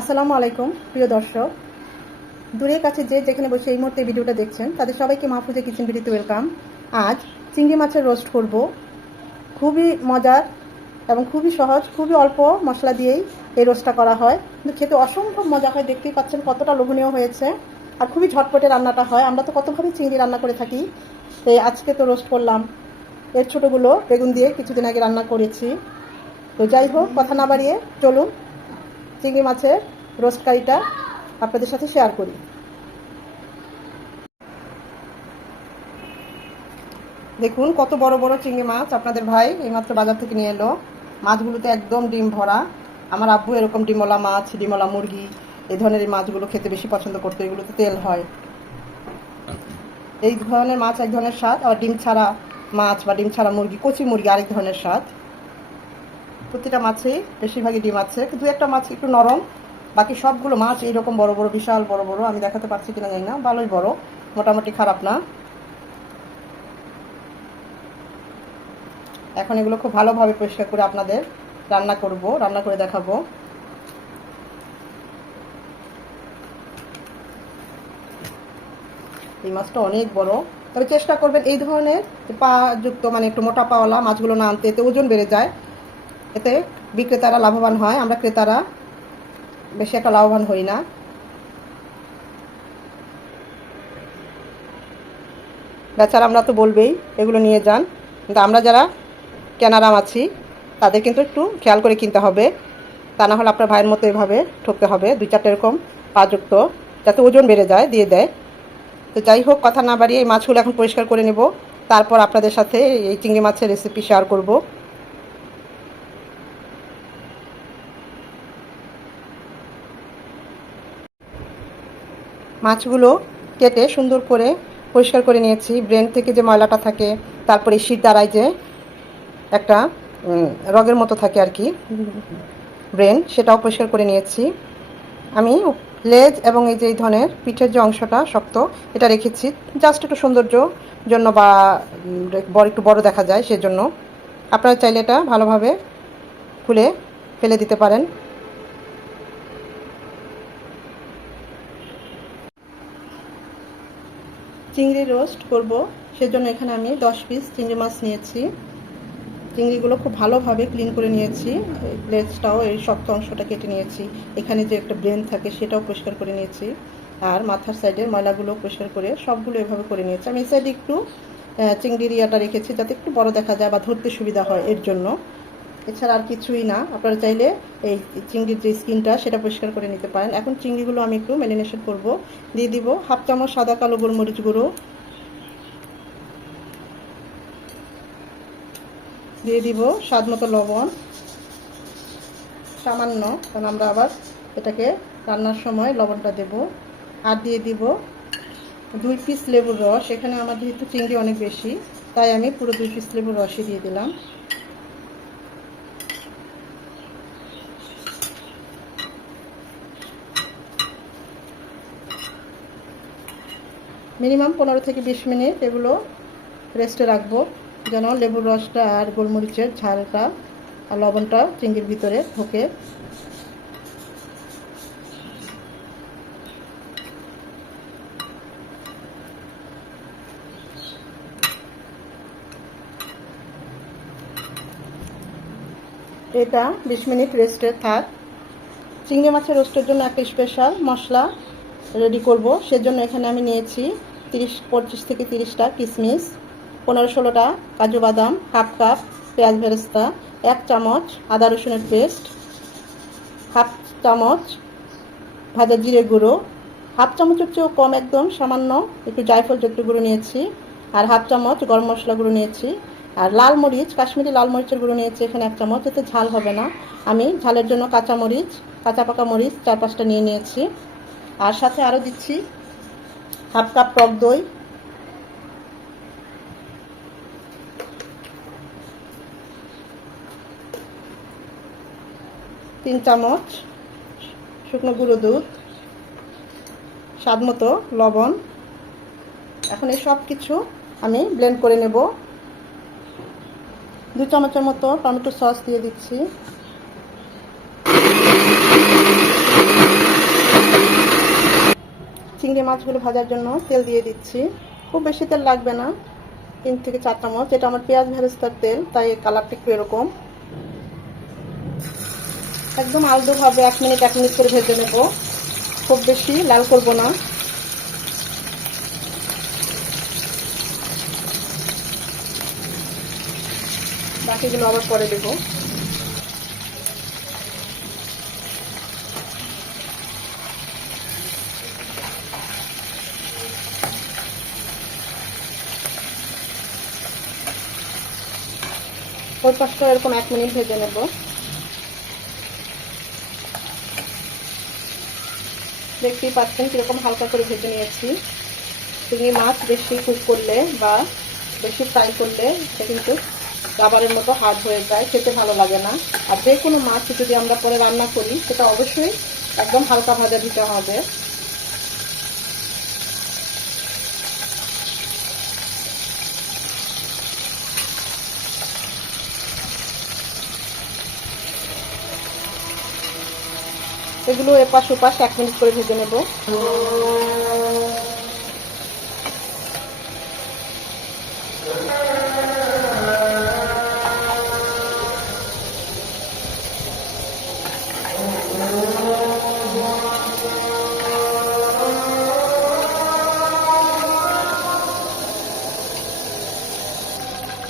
আসসালামু আলাইকুম, প্রিয় দর্শক। দূরের কাছে যে যেখানে বসে এই মুহূর্তে ভিডিওটা দেখছেন, তাদের সবাইকে মাহফুজা কিচেন ভিডিওতে ওয়েলকাম। আজ চিংড়ি মাছের রোস্ট করব। খুবই মজার এবং খুবই সহজ, খুবই অল্প মশলা দিয়েই এই রোস্টটা করা হয়। কিন্তু খেতে অসম্ভব মজা হয়, দেখতেই পাচ্ছেন কতটা লোভনীয় হয়েছে। আর খুবই ঝটপটে রান্নাটা হয়। আমরা তো কতভাবে চিংড়ি রান্না করে থাকি, এই আজকে তো রোস্ট করলাম। এর ছোটোগুলো বেগুন দিয়ে কিছুদিন আগে রান্না করেছি। তো যাই হোক, কথা না বাড়িয়ে চলুন চিংড়ি মাছের রোস্ট কারিটা আপনাদের সাথে শেয়ার করি। দেখুন, কত বড় বড় চিংড়ি মাছ আপনাদের ভাই এইমাত্র বাজার থেকে নিয়ে এলো। মাছগুলোতে একদম ডিম ভরা। আমার আব্বু এরকম ডিমলা মাছ, ডিমলা মুরগি, এই ধরনের মাছগুলো খেতে বেশি পছন্দ করতো। এগুলোতে তেল হয়। এই ধরনের মাছ এক ধরনের স্বাদ আর ডিম ছাড়া মাছ বা ডিম ছাড়া মুরগি, কচি মুরগি আরেক ধরনের স্বাদ। প্রতিটা মাছেই বেশিরভাগই ডিম আছে দু একটা মাছ একটু নরম। বাকি সবগুলো মাছ এইরকম বড় বড়, বিশাল বড় বড়, আমি দেখাতে পারছি কিনা জানি না, ভালোই বড়, মোটামুটি খারাপ না। এখন এগুলো খুব ভালোভাবে পরিষ্কার করে আপনাদের রান্না করব, রান্না করে দেখাবো। এই মাছটা অনেক বড়। তবে চেষ্টা করবেন এই ধরনের পা যুক্ত মানে একটু মোটা পাওয়ালা মাছগুলো না আনতে, এতে ওজন বেড়ে যায়। এতে বিক্রেতারা লাভবান হয়, আমরা ক্রেতারা বেশি একটা লাভবান হই না। বেচারা আমরা তো বলবেই, এগুলো নিয়ে যান। কিন্তু আমরা যারা কেনারাম আছি, তাদের কিন্তু একটু খেয়াল করে কিনতে হবে। তা না হলে আপনার ভাইয়ের মতো এভাবে ঠকতে হবে, দুই চারটে এরকম পাযুক্ত, যাতে ওজন বেড়ে যায়, দিয়ে দেয়। তো যাই হোক, কথা না বাড়িয়ে এই মাছগুলো এখন পরিষ্কার করে নেব। তারপর আপনাদের সাথে এই চিংড়ি মাছের রেসিপি শেয়ার করব। মাছগুলো কেটে সুন্দর করে পরিষ্কার করে নিয়েছি। ব্রেন থেকে যে ময়লাটা থাকে, তারপরে শীত দ্বারায় যে একটা রগের মতো থাকে আর কি, ব্রেন, সেটাও পরিষ্কার করে নিয়েছি। আমি লেজ এবং এই যে এই ধরনের পিঠের যে অংশটা শক্ত, এটা রেখেছি। জাস্ট একটু সৌন্দর্য জন্য বা বড়, একটু বড় দেখা যায়, সেজন্য। আপনারা চাইলে এটা ভালোভাবে খুলে ফেলে দিতে পারেন। চিংড়ি রোস্ট করব। সেজন্য এখানে আমি দশ পিস চিংড়ি মাছ নিয়েছি। চিংড়িগুলো খুব ভালোভাবে ক্লিন করে নিয়েছি। লেজটাও, এই শক্ত অংশটা কেটে নিয়েছি। এখানে যে একটা ব্রেন থাকে সেটাও পরিষ্কার করে নিয়েছি। আর মাথার সাইডের ময়লাগুলো পরিষ্কার করে সবগুলো এভাবে করে নিয়েছি। আমি এই সাইডে একটু চিংড়ির ইয়াটা রেখেছি যাতে একটু বড় দেখা যায় বা ধরতে সুবিধা হয় এর জন্য। এছাড়া আর কিছুই না। আপনারা চাইলে এই চিংড়ির যে স্কিনটা, সেটা পরিষ্কার করে নিতে পারেন। এখন চিংড়িগুলো আমি একটু ম্যারিনেশন করব। দিয়ে দিব হাফ চামচ সাদা কালো গোলমরিচ গুঁড়ো। দিয়ে দিব স্বাদ মতো লবণ। সামান্য, কারণ আমরা আবার এটাকে রান্নার সময় লবণটা দেব। আর দিয়ে দিব দুই পিস লেবুর রস। এখানে আমার যেহেতু চিংড়ি অনেক বেশি, তাই আমি পুরো দুই পিস লেবুর রসই দিয়ে দিলাম। মিনিমাম পনেরো থেকে বিশ মিনিট এগুলো রেস্টে রাখব, যেন লেবুর রসটা আর গোলমরিচের ঝালটা আর লবণটা চিংড়ির ভিতরে ঢোকে। এটা বিশ মিনিট রেস্টে থাক। চিংড়ি মাছের রোস্টের জন্য একটা স্পেশাল মশলা রেডি করব, সেজন্য এখানে আমি নিয়েছি তিরিশ, পঁচিশ থেকে তিরিশটা কিশমিশ পনেরো, ষোলোটা কাজু বাদাম, হাফ কাপ পেঁয়াজ বেরেস্তা এক চামচ আদা রসুনের পেস্ট, হাফ চামচ ভাজা জিরে গুঁড়ো, হাফ চামচের চেয়েও কম একদম সামান্য একটু জায়ফল যুক্ত গুঁড়ো নিয়েছি, আর হাফ চামচ গরম মশলা গুঁড়ো নিয়েছি, আর লাল মরিচ, কাশ্মীরি লাল মরিচের গুঁড়ো নিয়েছি এখানে এক চামচ, এতে ঝাল হবে না। আমি ঝালের জন্য কাঁচা মরিচ, কাঁচা পাকা মরিচ চার পাঁচটা নিয়ে নিয়েছি। আর সাথে আরও দিচ্ছি হাফ কাপ টক দই। তিন চামচ শুকনো গুঁড়ো দুধ। স্বাদ মতো লবণ। এখন এই সব কিছু আমি ব্লেন্ড করে নেব। দু চামচের মতো টমেটো সস দিয়ে দিচ্ছি। চিংড়ি মাছগুলো ভাজার জন্য তেল দিয়ে দিচ্ছি। খুব বেশি তেল লাগবে না, তিন থেকে চার চামচ এটা আমার পেঁয়াজ ভেরেস্তার তেল, তাই কালারটা একটু এরকম। একদম আলদোভাবে এক মিনিট এক মিনিট করে ভেজে নেব। খুব বেশি লাল করব না। বাকিগুলো আবার পরে দেবো। ওই পাশটা এরকম এক মিনিট ভেজে নেব। দেখতেই পাচ্ছেন কীরকম হালকা করে ভেজে নিয়েছি। চিংড়ি মাছ বেশি কুক করলে বা বেশি ফ্রাই করলে সে কিন্তু রাবারের মতো হার্ড হয়ে যায়, খেতে ভালো লাগে না। আর যে কোনো মাছ যদি আমরা পরে রান্না করি, সেটা অবশ্যই একদম হালকা ভাজা দিতে হবে। এগুলো এপাশ ওপাশ এক মিনিট করে ভেজে নেব।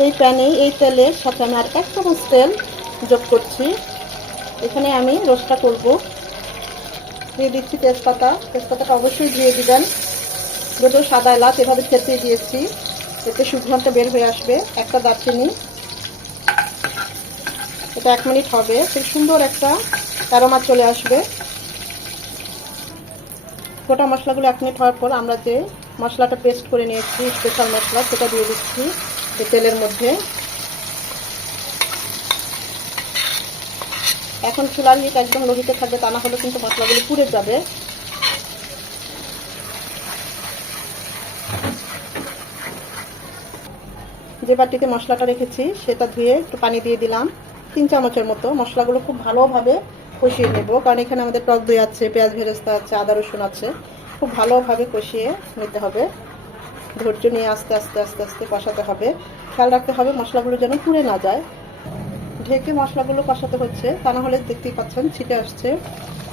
এই প্যানে, এই তেলের সাথে আমি আর এক চামচ তেল যোগ করছি। এখানে আমি রোস্টটা করব। দিয়ে দিচ্ছি তেজপাতা। তেজপাতাটা অবশ্যই দিয়ে দিবেন। দুটো সাদা এলাচ এভাবে খেতে দিয়েছি। এতে সুগন্ধটা বের হয়ে আসবে। একটা দারচিনি। এটা এক মিনিট হবে। খুব সুন্দর একটা অ্যারোমা চলে আসবে। গোটা মশলাগুলো এক মিনিট হওয়ার পর আমরা যে মশলাটা পেস্ট করে নিয়েছি, স্পেশাল মশলা, সেটা দিয়ে দিচ্ছি তেলের মধ্যে। এখন চুলার হিট একদম লোহিতে থাকবে, তা না হলে কিন্তু মশলাগুলো পুড়ে যাবে। যে বাটিতে মশলাটা রেখেছি, সেটা ধুয়ে একটু পানি দিয়ে দিলাম, তিন চামচের মতো। মশলাগুলো খুব ভালোভাবে কষিয়ে নেব, কারণ এখানে আমাদের টক দই আছে, পেঁয়াজ ভেরেস্তা আছে, আদা রসুন আছে। খুব ভালোভাবে কষিয়ে নিতে হবে। ধৈর্য নিয়ে আস্তে আস্তে আস্তে আস্তে কষাতে হবে। খেয়াল রাখতে হবে মশলাগুলো যেন পুড়ে না যায়। ঢেকে মশলাগুলো কষাতে হচ্ছে, তা না হলে দেখতেই পাচ্ছেন ছিটে আসছে।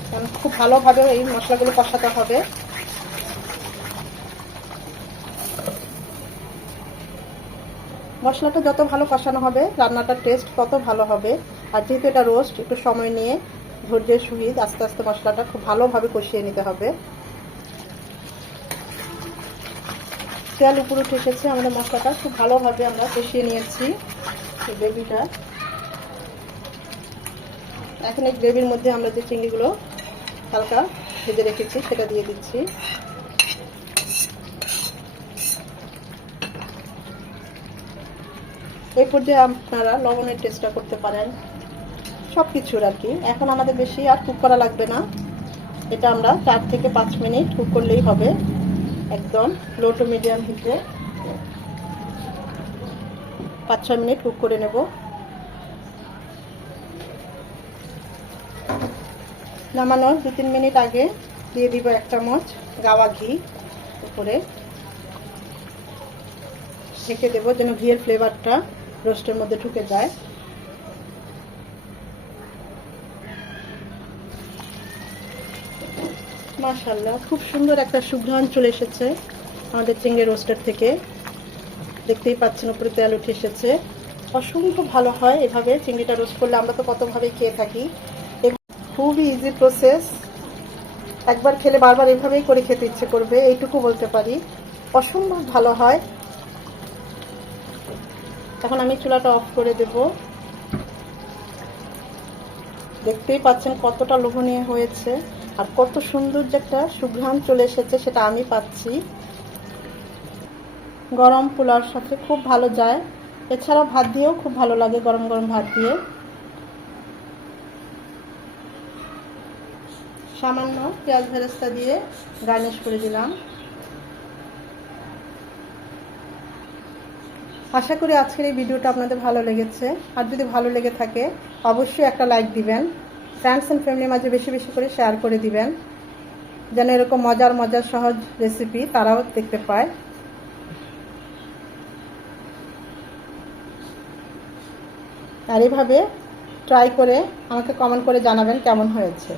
কারণ খুব ভালোভাবে এই মশলাগুলো কষাতে হবে। মশলাটা যত ভালো কষানো হবে, রান্নাটার টেস্ট তত ভালো হবে। আর যেহেতু এটা রোস্ট একটু সময় নিয়ে ধৈর্যের সহিত আস্তে আস্তে মশলাটা খুব ভালোভাবে কষিয়ে নিতে হবে। তেল উপরে উঠে এসেছে, আমাদের মশলাটা খুব ভালোভাবে আমরা কষিয়ে নিয়েছি গ্রেভিটা এখন এই গ্রেভির মধ্যে আমরা যে চিংড়িগুলো হালকা ভেজে রেখেছি, সেটা দিয়ে দিচ্ছি। এই পর্যায়ে আপনারা লবণের টেস্টটা করতে পারেন। সব কিছুর আর কি। এখন আমাদের বেশি আর কুক করা লাগবে না। এটা আমরা চার থেকে পাঁচ মিনিট কুক করলেই হবে, একদম লো টু মিডিয়াম হিটে পাঁচ ছয় মিনিট কুক করে নেব। নামানোর দু তিন মিনিট আগে দিয়ে দিব এক চামচ গাওয়া ঘি উপরে। ঢেকে দেবো যেন ঘিয়ের ফ্লেভারটা রোস্টের মধ্যে ঢুকে যায়। মাশাল্লাহ খুব সুন্দর একটা সুঘ্রাণ চলে এসেছে আমাদের চিংড়ি রোস্টের থেকে। দেখতেই পাচ্ছেন উপরে তেল উঠে এসেছে। অসংখ্য ভালো হয় এভাবে চিংড়িটা রোস্ট করলে, আমরা তো কতভাবে খেয়ে থাকি। খুবই ইজি প্রসেস একবার খেলে বারবার এভাবেই করে খেতে ইচ্ছে করবে, এইটুকু বলতে পারি। অসম্ভব ভালো হয়। এখন আমি চুলাটা অফ করে দেব। দেখতেই পাচ্ছেন কতটা লোভনীয় হয়েছে আর কত সুন্দর যে একটা সুঘ্রাণ চলে এসেছে সেটা আমি পাচ্ছি। গরম পোলার সাথে খুব ভালো যায়। এছাড়া ভাত দিয়েও খুব ভালো লাগে গরম গরম ভাত দিয়ে। সামান্য পেঁয়াজ ভেরেস্তা দিয়ে গার্নিশ করে দিলাম। আশা করি আজকের এই ভিডিওটা আপনাদের ভালো লেগেছে। আর যদি ভালো লেগে থাকে, অবশ্যই একটা লাইক দিবেন। ফ্রেন্ডস অ্যান্ড ফ্যামিলির মাঝে বেশি বেশি করে শেয়ার করে দিবেন। যেন এরকম মজার মজার সহজ রেসিপি তারাও দেখতে পায়। আর এভাবে ট্রাই করে আমাকে কমেন্ট করে জানাবেন কেমন হয়েছে।